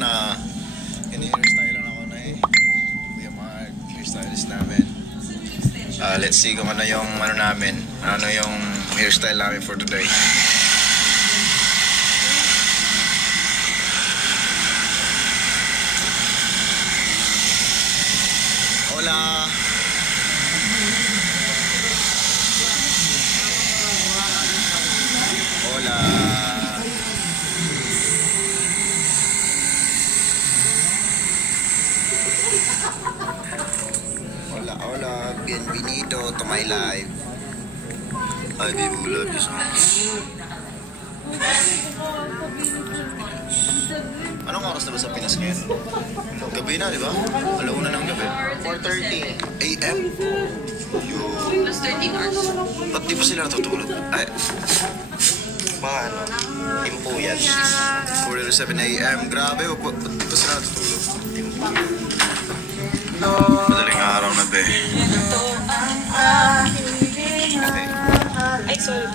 na ini-hairstylean ako na Kuya Mark, hairstylist namin. Let's see kung ano yung ano namin, ano yung hairstyle namin for today. Hola. Hola. Hola, hola. Bienvenido to my life. I do love you so much. Anong oras na ba sa Pinas ngayon? Gabi na, di ba? Alauna ng gabi. 4:30 AM? Plus 13 hours. Ba't di pa sila natutulog? Ay, Mga ano, timpo yan. 4:07 AM. Grabe, ba't di pa sila natutulog? Madaling araw na, be. Okay. Ay, sorry.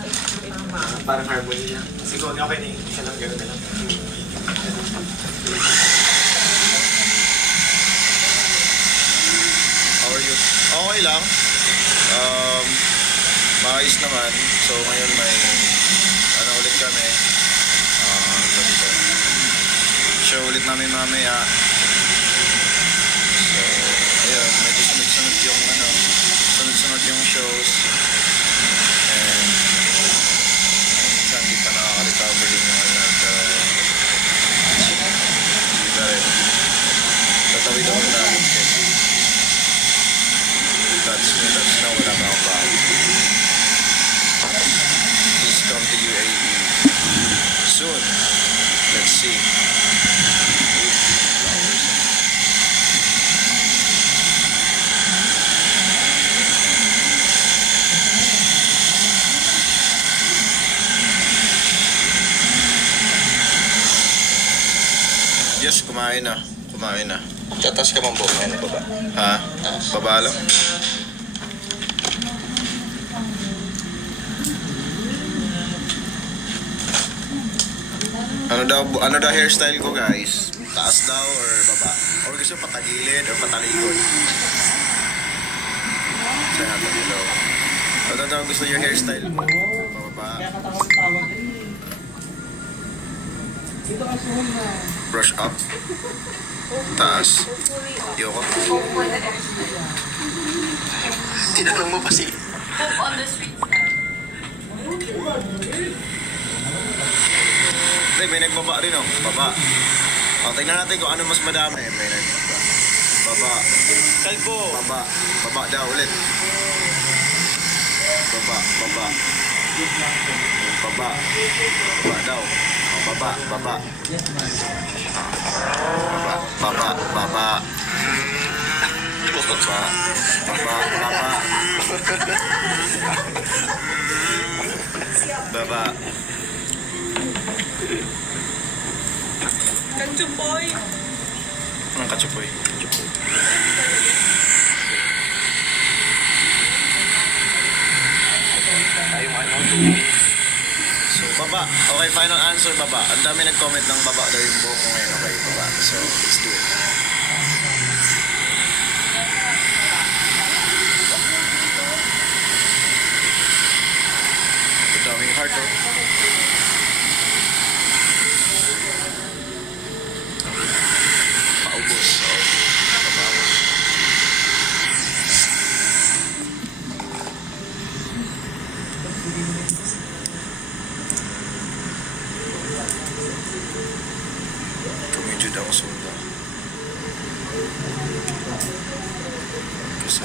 Parang harmony lang. Kasi kung okay na isa lang, gano'n na lang. How are you? Okay lang. Maayos naman. So ngayon may ano ulit kami. Dito. Show ulit namin mamaya. So ayun, medyo sunod-sunod yung ano, sunod-sunod yung shows. And minsan di pa nakaka-recover din yung ano. Di rin. Tatawid ako na. That's no, wala na akong bago. Please come to UAE soon. Let's see. Flowers. Yes, kumain na. Kumain na. Tatas ka bang buong yan, baba? Ha? Baba lang? Ano daw hairstyle ko, guys? Taas daw or baba? Or gusto patagilid or patalikod? Saan natin dito? Ano daw gusto yung hairstyle mo? Pababa? Brush up? Taas? Yoko? Tinanong mo pa si... Hope on the streets now. Hindi, may nagbaba rin, oh. Baba. O, tingnan natin kung ano mas madami. May baba. Kalbo! Baba. Baba daw ulit. Baba. Baba. Baba. Baba daw. O, baba. Baba. Baba. Baba. Baba. Baba. Baba. Baba. Baba. Kanchupoy. Anong katsupoy? Tayo mga ano, So, baba. Okay, final answer, baba. Ang dami nag-comment ng baba daw yung buhok ko ngayon. Okay, baba. So, let's do it. Ang daming heart, oh. Paubos. So, baba. Medyo daw sunda. Kasi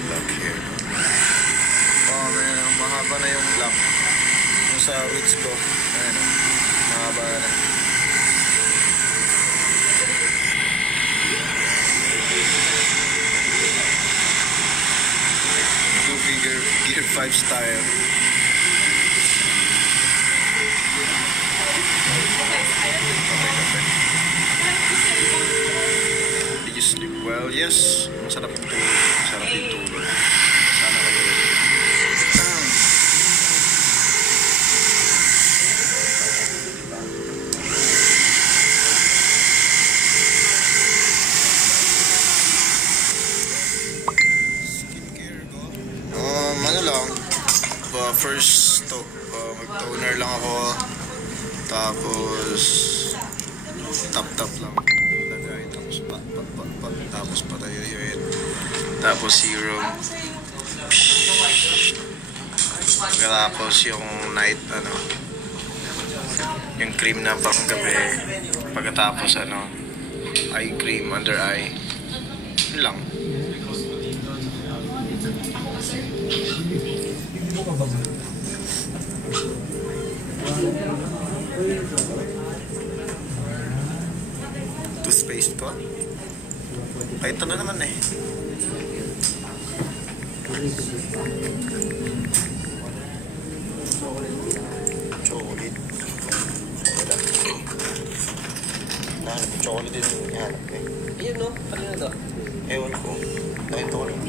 black hair. Oh man, mahaba na yung black. Yung sa roots ko. Ayun, mahaba na. Two-figure Gear 5 style. Did you sleep well? Yes. Masarap yung tulog. Masarap yung tulog. Sana kayo rin. first mag-toner lang ako. Tapos tap lang. Lagay. Tapos pat. Tapos patayuin. Tapos serum. Pagkatapos yung night yung cream na pang gabi. Pagkatapos eye cream under eye. Yun lang. Toothpaste ko. Ay, ito na naman eh. Chocolate. Chocolate din yung hanap ko eh. Ayun no? Ano na to? Ewan ko. Nakita ko lang.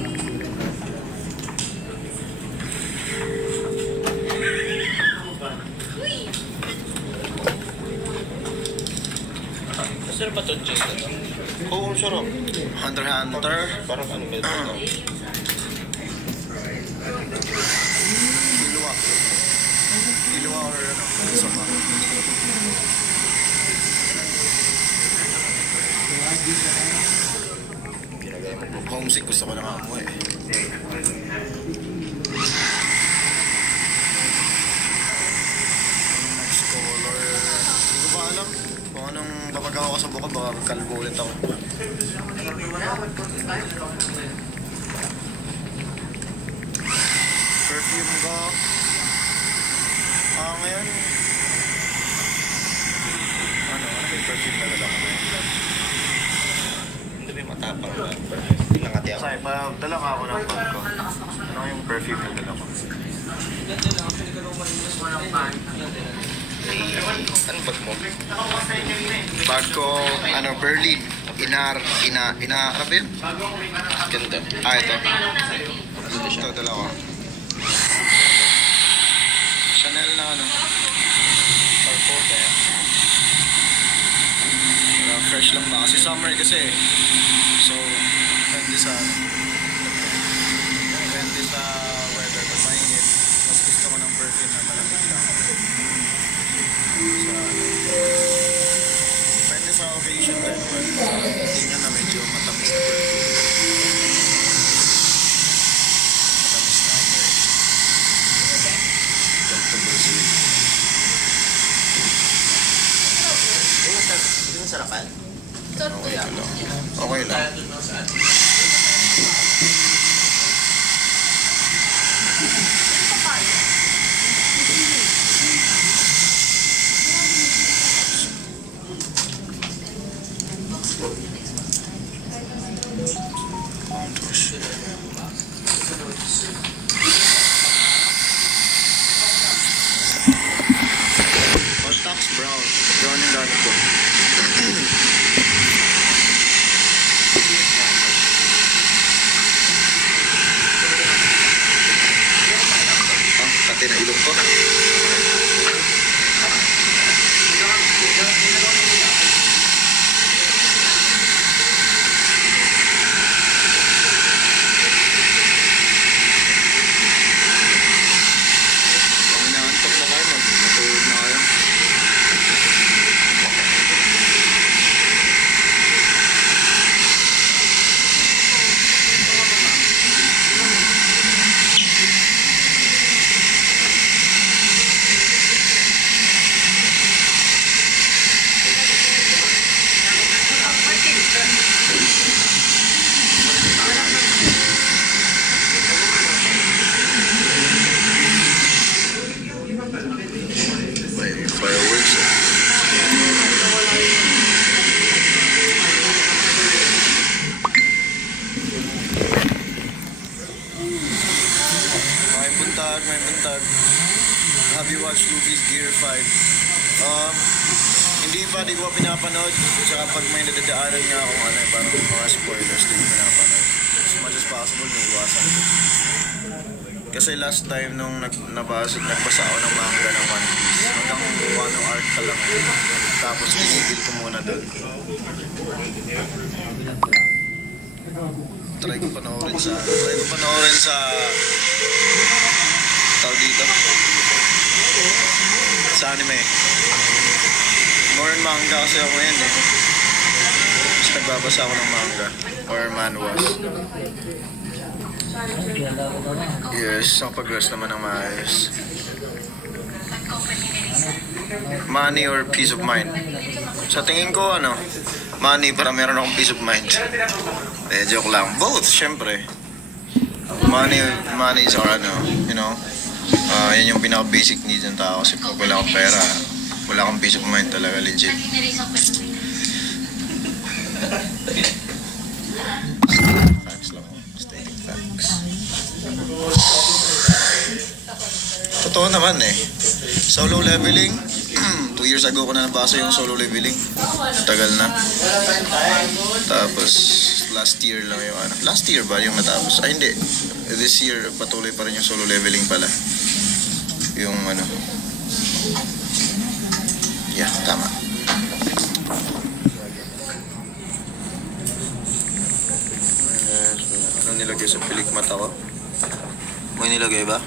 Masarap ba ito, Jake? Oo, sarap. Hunter x Hunter. Parang ano milk ito? Kilua. Kilua or isa pa. Pinagay mo. Homesick, gusto ko na nga mo eh. Next color. Hindi ko pa alam. Kung anong papagawa ko sa buka, baka kalbo ulit ako. Perfume ko. Ngayon. Ano yung perfume na dala ko ngayon? Hindi ba yung matapang na? Nangati ako. Say, dala ka ako ng bag ko. Ano yung perfume na dala ko? Anong bag mo? Bag ko, Berlin. Ano ba yun? Ganda. Ito. Ito, dala ko. Chanel na Purple kaya? fresh lang ba? Kasi summer kasi eh. So, depende sa weather. Pag mainit, mas gusto ko ng perfume na malamig lang. Depende sa occasion din. Hindi nyo na medyo matamis na perfume. Matamis na comfortable sweet. Hindi mo sarapan? Okay lang. Okay lang. Tax brown. Brown yung gamit ko. Pati na ilong ko. Inaantok na kayo, matulog na kayo. Fireworks. May buntag. Have you watched movies Gear 5? Hindi ko pa pinapanood. Tsaka pag may nadadaanan nga akong parang mga spoilers din pinapanood. As much as possible, naiwasan ko. Kasi last time nung nagbasa ako ng manga ng One Piece, hanggang one arc ka lang. Tapos tinigil ko muna doon. Try ko panoorin sa tawag dito? Sa anime. More manga kasi ako ngayon eh. Mas nagbabasa ako ng manga. Or manhwas. Yes, ang pag-rest naman ng maayos. Money or peace of mind? Sa tingin ko, money para meron akong peace of mind. Joke lang. Both, syempre. Money is our, yan yung pinaka-basic needs ng tao. Kasi pag wala kang pera, wala kang peace of mind talaga, legit. Facts lang. Stating facts. Totoo naman eh. Solo leveling, 2 years ago ko na nabasa yung solo leveling. Tagal na. Tapos, last year lang yung Last year ba yung natapos? Ay, hindi. This year, patuloy pa rin yung solo leveling pala. Yung Yeah, tama. Ano nilagay sa pilik mata ko? May nilagay ba?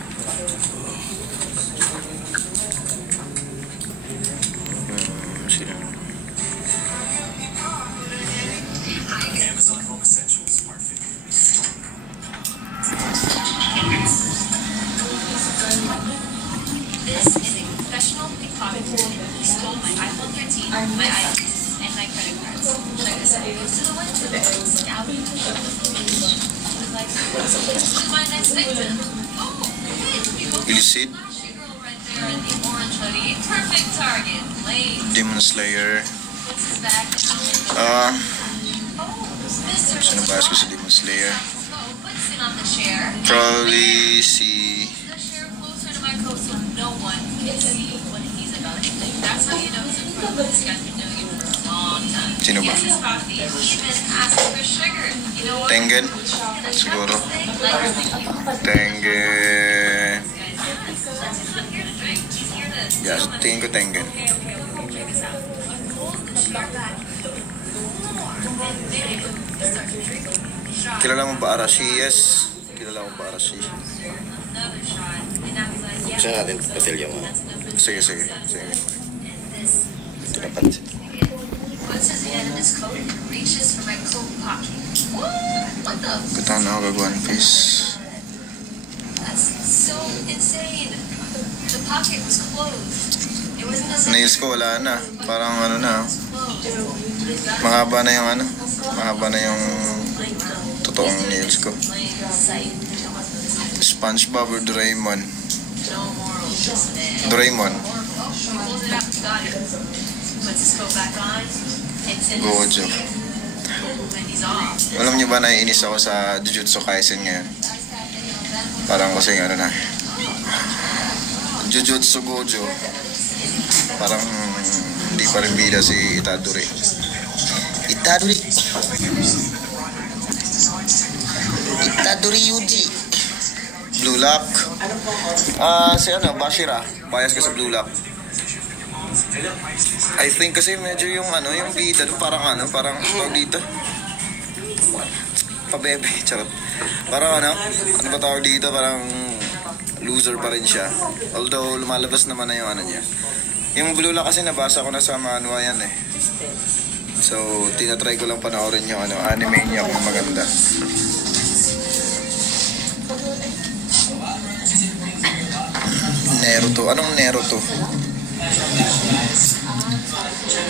This is a professional pickpocket. He stole my iPhone 13, my IDs, and my credit cards. Check this out. Goes to the window, scouting the beach. Like, who's my next victim? Oh, Illicit. flashy girl right there in the orange hoodie. Perfect target. Lame. Demon Slayer. Puts his back down. Ah, Oh, Mr. sinabas ko si Demon Slayer. Puts it on the chair. Probably si... The chair closer to my coat so no one can see what he's about to do. That's how you know he's in front. This guy's been doing it for a long time. Sino ba? Yes, his coffee. He even asked for sugar. You know what? Tengen? Siguro. Tengen. Yeah, so tingin ko Tengen. Kilala mo ba Arashi? Yes. Kilala mo ba Arashi? Siya natin patilya mo. Sige, sige. Sige. Ito napansin. Puts his hand in his coat and reaches for my coat pocket. What the? Katang na ako gag One Piece. That's so insane. The pocket was closed. It wasn't as if Nails ko wala na. Parang it was closed. mahaba na yung mahaba na yung totoong nails ko. Plain sight. SpongeBob or Doraemon? No moral. Just there. Doraemon. Pulls it out, got it. Puts his coat back on. Hits in his Gojo. sleeve. And he's off. Alam niyo ba, naiinis ako sa Jujutsu Kaisen ngayon? Parang kasing na. Jujutsu Gojo. Parang hindi pa rin bida si Itadori. Itadori! Itadori Yuji! Blue Lock. Si Bashira. Bias ka sa Blue Lock. I think kasi medyo yung yung bida doon parang tawag dito. Pabebe, charot. Parang ano ba tawag dito, parang loser pa rin siya. Although lumalabas naman na yung niya. Yung Blue Lock kasi nabasa ko na sa manhwa yan eh. So, tinatry ko lang panoorin yung anime niya kung maganda. Naruto. Anong Naruto?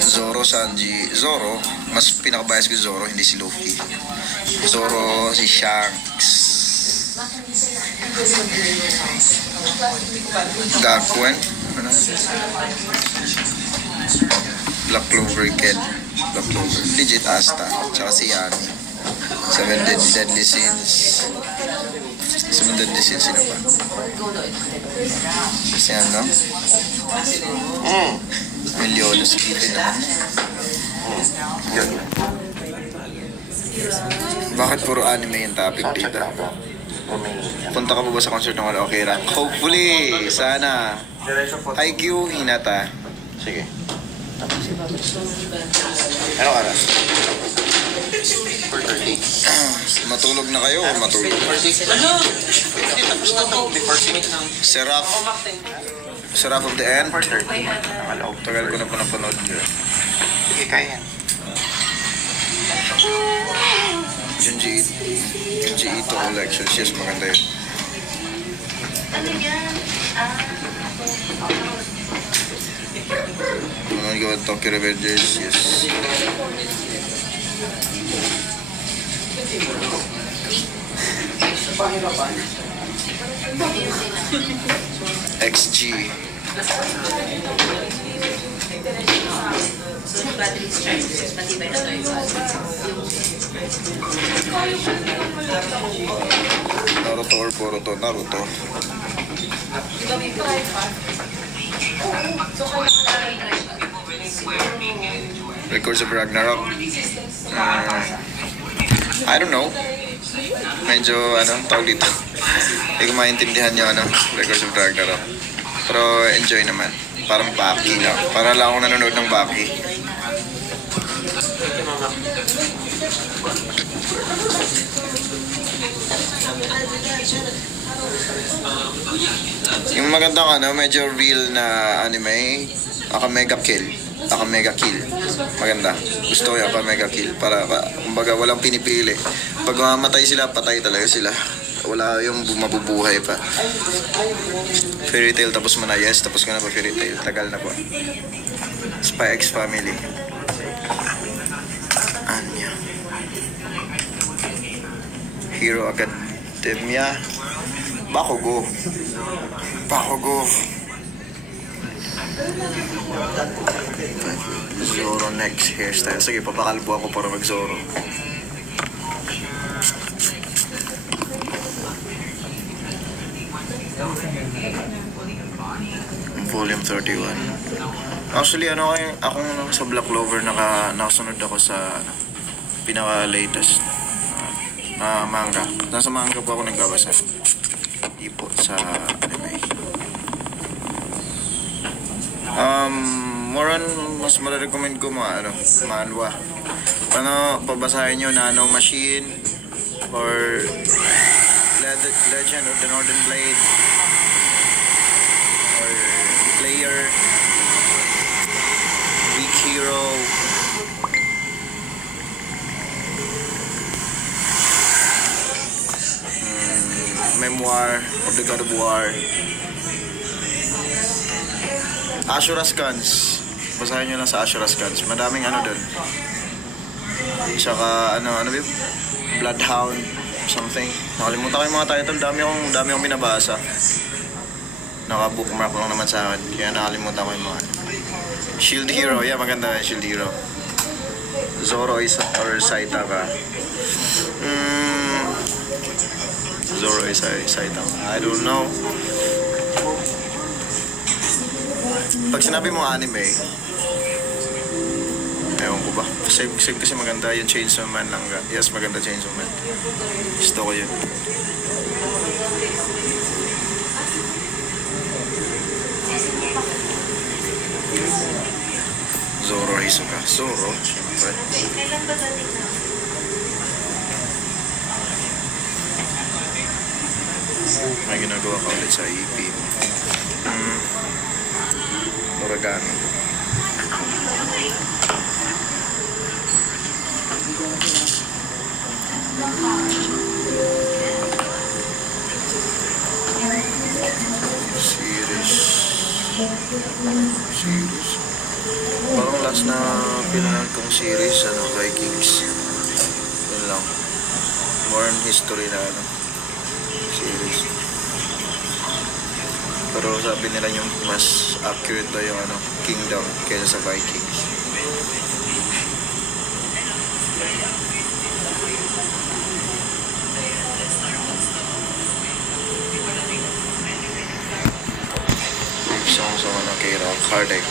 Zoro, Sanji. Zoro, mas pinakabias ko Zoro, hindi si Luffy. Zoro, si Shanks. Gakuen. Ano? Black Clover Kid. Black Clover. Legit Asta. Tsaka si Yami. 7 Deadly Sins. 7 Deadly Sins, sino ba? Kasi Meliodas Kitty naman. Bakit puro anime yung topic dito? Punta ka ba sa concert ng Okay Rank? Hopefully! Sana! IQ, Hinata. Sige. Ano oras? Matulog na kayo o matulog? Seraph of the End? Tagal ko na pa napanood. Sige, kaya yan. Junji Ito Collections. Yes, maganda yun. Ano yung Tokyo Revengers? Yes. XG. Naruto or Boruto? Naruto. Records of Ragnarok. I don't know. Medyo tawag dito. Hindi ko maintindihan yung Records of Ragnarok. Pero enjoy naman. Parang Baki lang. Para lang ako nanonood ng Baki. Yung magandang medyo real na anime, Mega Kill. Maganda. Gusto ko yung Mega Kill. Para, kumbaga, walang pinipili. Pag mamatay sila, patay talaga sila. Wala yung mabubuhay pa. Fairy Tail tapos mo na. Yes, tapos ko na pa Fairy Tail. Tagal na po. Spy X Family. Anya. Hero Academia. Bakugo. Zoro next hairstyle. Sige, papakalbo ako para mag-Zoro. Volume 31. Actually, akong sa Black Clover nakasunod ako sa pinaka-latest na manga. Nasa manga po ako nagbabasa. Di po sa anime. More on, mas mararecommend ko mga manhwa. Pabasahin nyo Nano Machine or Legend of the Northern Blade or Player, Weak Hero, Memoir of the God of War, Ashura's Guns. Basahin nyo lang sa Ashura's Guns. Madaming doon. Tsaka Bloodhound something. Nakalimutan ko yung mga title. Dami akong binabasa. Naka-bookmark lang naman sa akin. Kaya nakalimutan ko yung mga Shield Hero. Yeah, maganda yung Shield Hero. Zoro or Saitama. Zoro is Saitama. I don't know. Pag sinabi mo anime, ewan ko ba? Save kasi maganda yung Chainsaw Man lang. Yes, maganda Chainsaw Man. Gusto ko yun. Zoro Hisoka. Zoro, syempre. May ginagawa ka ulit sa EP. Origami. Series. Parang last na pinanood kong series, Vikings. Yun lang. More on history na series. Pero sabi nila yung mas accurate daw yung Kingdom kaysa sa Vikings. Songs on kay Rock Hardek.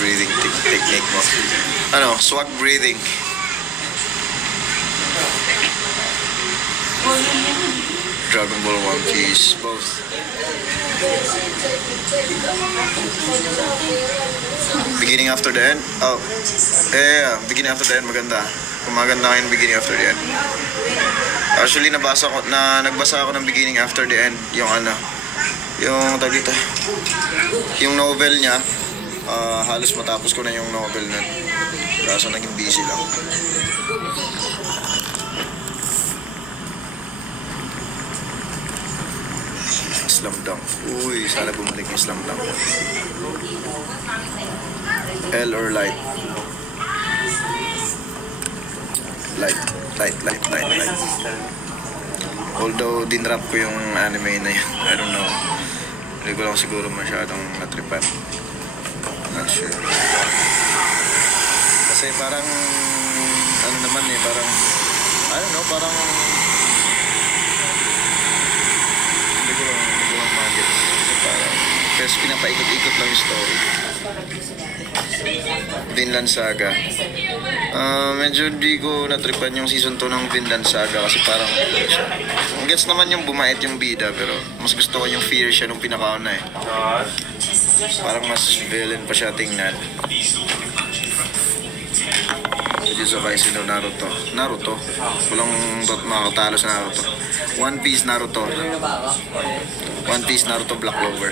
Breathing technique mo. Swag breathing. Dragon Ball, One Piece, both. Beginning After the End? Oh, yeah, Beginning After the End, maganda. Kung maganda kayo ng Beginning After the End. Actually, nagbasa ako ng Beginning After the End, yung ano, yung tawag dito, yung novel niya. Halos matapos ko na yung novel na. Kaso naging busy lang. Slam Dunk. Uy, sana bumalik yung Slam Dunk. L or Light? Light. Although, dinrap ko yung anime na yun. I don't know. Hindi ko lang siguro masyadong natripan. Not sure. Kasi parang, ano naman eh, parang, I don't know, parang, hindi ko lang mag-gets. Kasi parang, kasi pinapaikot-ikot lang yung story. Vinland Saga. Medyo di ko natripan yung season 2 ng Vinland Saga kasi parang, gets naman yung bumait yung bida, pero mas gusto ko yung fear siya nung pinakauna eh. Parang mas villain pa siya tingnan. Jujutsu Kaisen o Naruto. Walang makakatalo sa Naruto. One Piece, Naruto. One Piece, Naruto, Black Clover.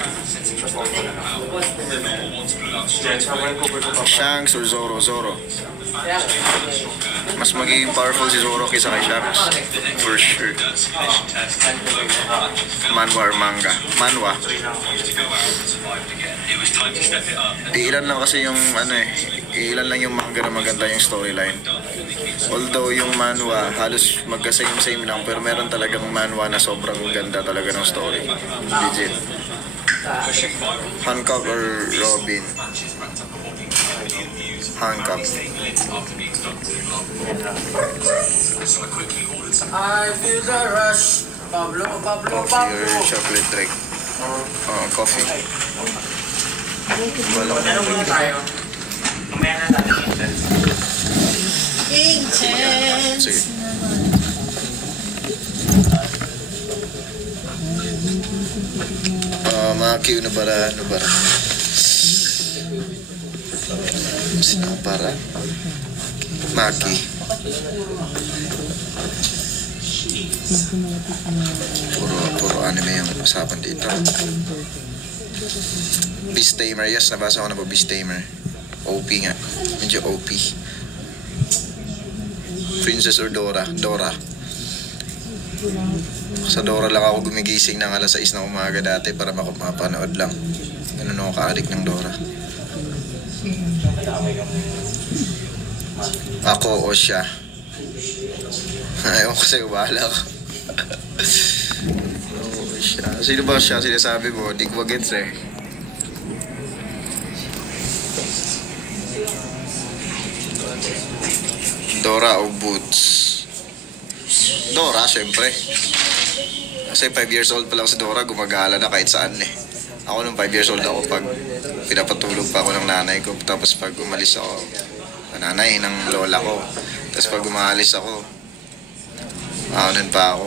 Shanks or Zoro? Zoro. Mas magiging powerful si Zoro kaysa kay Shanks. For sure. Manhwa or manga? Manhwa. Ilan lang kasi yung ano eh. Ilan lang yung manga na maganda yung storyline. Although yung manhwa halos magka-same lang, pero meron talagang manhwa na sobrang ganda talaga ng story. Legit. Hancock or Robin? Hancock. I feel the rush. Pablo. Coffee or chocolate drink? Coffee. Wala ko Tanong tayo. Mamaya na natin intense. Sige. Maki, ano bara? Sino para? Maki. Puro anime yung usapan dito. Beast Tamer, yes, nabasa ko na po Beast Tamer. OP nga. Medyo OP. Princess or Dora? Dora. Sa Dora lang ako gumigising ng alas 6 ng umaga dati para mapanood lang. Ganun ako ka-addict ng Dora. Ako o siya? Ayaw ko sa'yo, bahala ka. O siya. Sino ba siya? Sinasabi mo? Di ko gets eh. Dora o Boots? Dora, syempre. Kasi 5 years old pa lang si Dora, gumagala na kahit saan eh. Ako nung 5 years old ako pag pinapatulog pa ako ng nanay ko. Tapos pag umalis ako, nanay ng lola ko. Tapos pag umalis ako, maanan pa ako.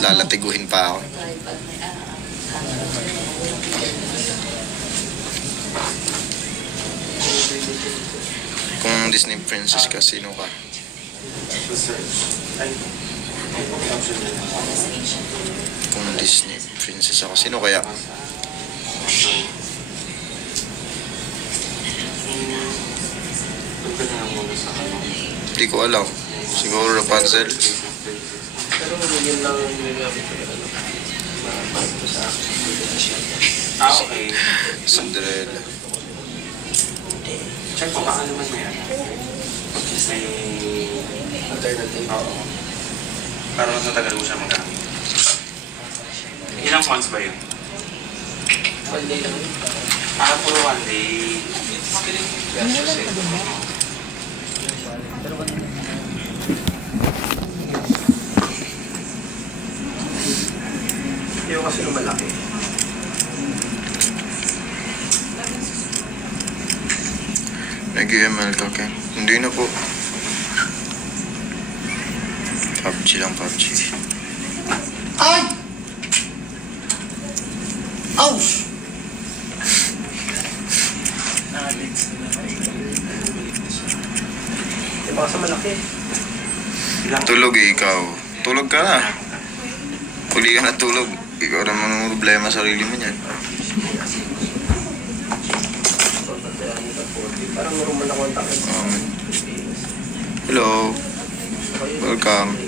Lalatiguhin pa ako. Kung Disney princess ka, sino ka? Kung Disney princess ako, sino kaya? Hindi ko alam. Siguro Rapunzel. Okay. Cinderella. Check ko baka naman may ano. May alternative. Oo. Para mas matagal mo siya magamit. Ilang months ba yun? 1 day lang. Puro 1 day. Yung kasi lumalaki. Nag-ML ka, Ken? Hindi na po. PUBG lang, PUBG. Baka malaki. Tulog eh, ikaw. Tulog ka na. Huli ka na tulog. Ikaw naman ang problema sa sarili mo niyan. Parang normal na kontak. Hello. Welcome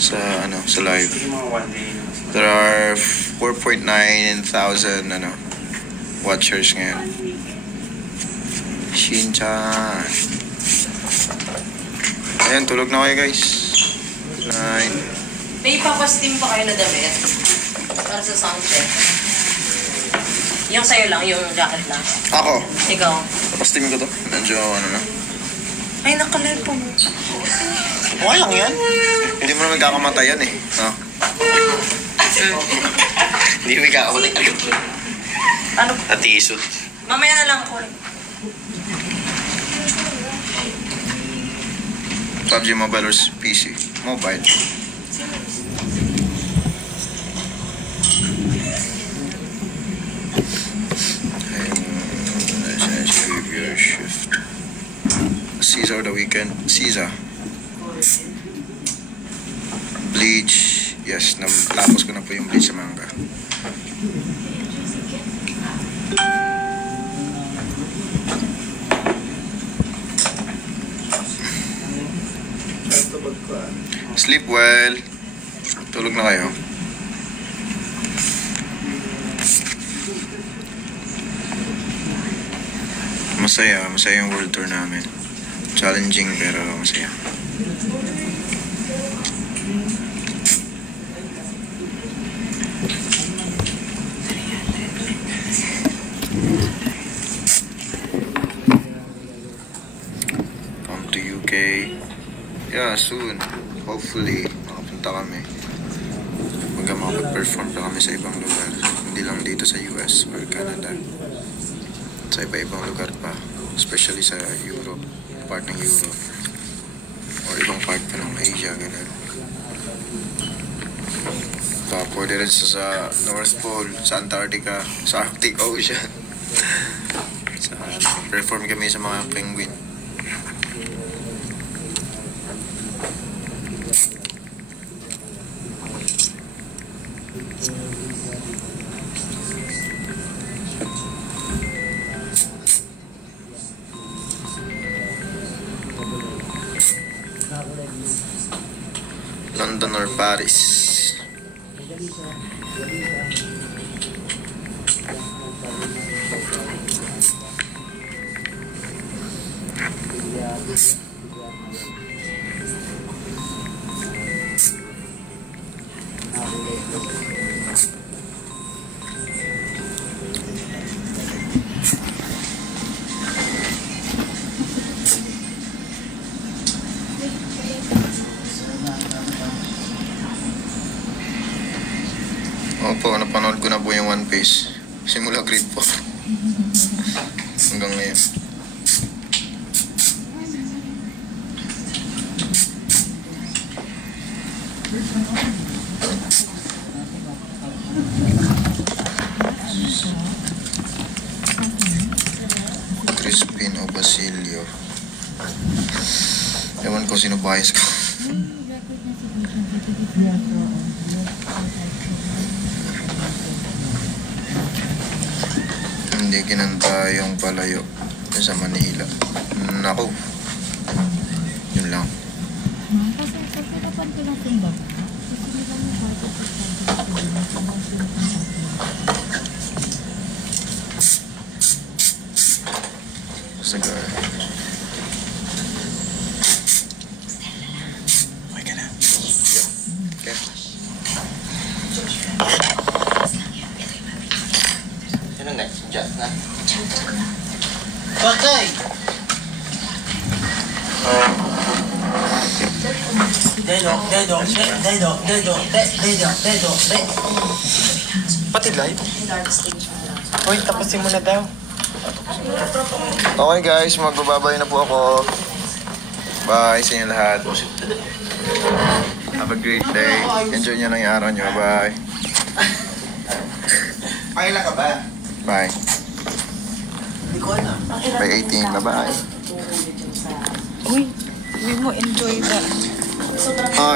sa live. There are 4.9 thousand watchers ngayon. Shin-chan. Ayan, tulog na kayo guys. Night. May ipapasteam pa kayo na damit para sa sound check. Yung sa'yo lang, yung jacket lang. Ako. Ikaw. Tapos-team ko to. Medyo na. Ay, nakalipo mo. Okay lang yan. Hindi mo na magkakamatayan eh. No? Hindi mo magkakamatayan. Ano? Natisot. Mamaya na lang ako. PUBG Mobile or PC? Mobile. Your shift. Caesar the weekend. Caesar. Bleach. Yes, tapos ko na po yung bleach sa manga. Sleep well. Tulog na kayo. Masaya yung world tour namin. Challenging pero masaya. Come to UK. Yeah, soon. Hopefully, makapunta kami. Makapag-perform pa kami sa ibang lugar. Hindi lang dito sa US or Canada. Sa iba-ibang lugar pa. Especially sa Europe. Part ng Europe. Or ibang part pa ng Asia, ganun. Pwede rin sa North Pole, sa Antarctica, sa Arctic Ocean. Perform kami sa mga penguin. London or Paris? Opo, napanood ko na po yung One Piece. Simula grade 4. Hanggang ngayon. Crispin o Basilio. Ewan ko sino bias ko. Hindi kinanta yung palayo sa Manila. Naku. Yun lang. Sige. Okay ka na. Okay. Sino next? Jazz na? Okay! Pati live? Hoy, tapusin mo na daw. Okay guys, magbababay na po ako. Bye sa inyo lahat. Have a great day. Enjoy nyo lang yung araw nyo. Bye. Pakila ka ba? Bye. Hindi ko alam. By 18. Bye-bye. Uy, We mo enjoy that.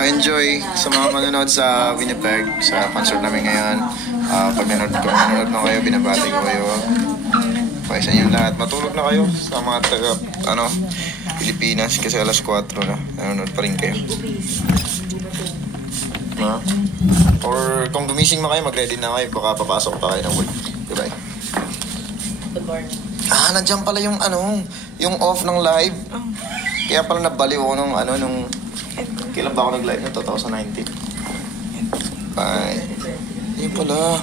Enjoy sa mga manonood sa Winnipeg, sa concert namin ngayon. Pag nanonood na kayo, binabati ko kayo. Okay sa inyo lahat. Matulog na kayo sa mga taga, Pilipinas kasi alas 4 na. Nanonood pa rin kayo. Or kung gumising na kayo, mag-ready na kayo. Baka papasok pa kayo ng work. Goodbye. Good morning. Nandiyan pala yung yung off ng live. Kaya pala nabaliw ako nung kailan ba ako nag-live? No, 2019. Bye. Yun pala.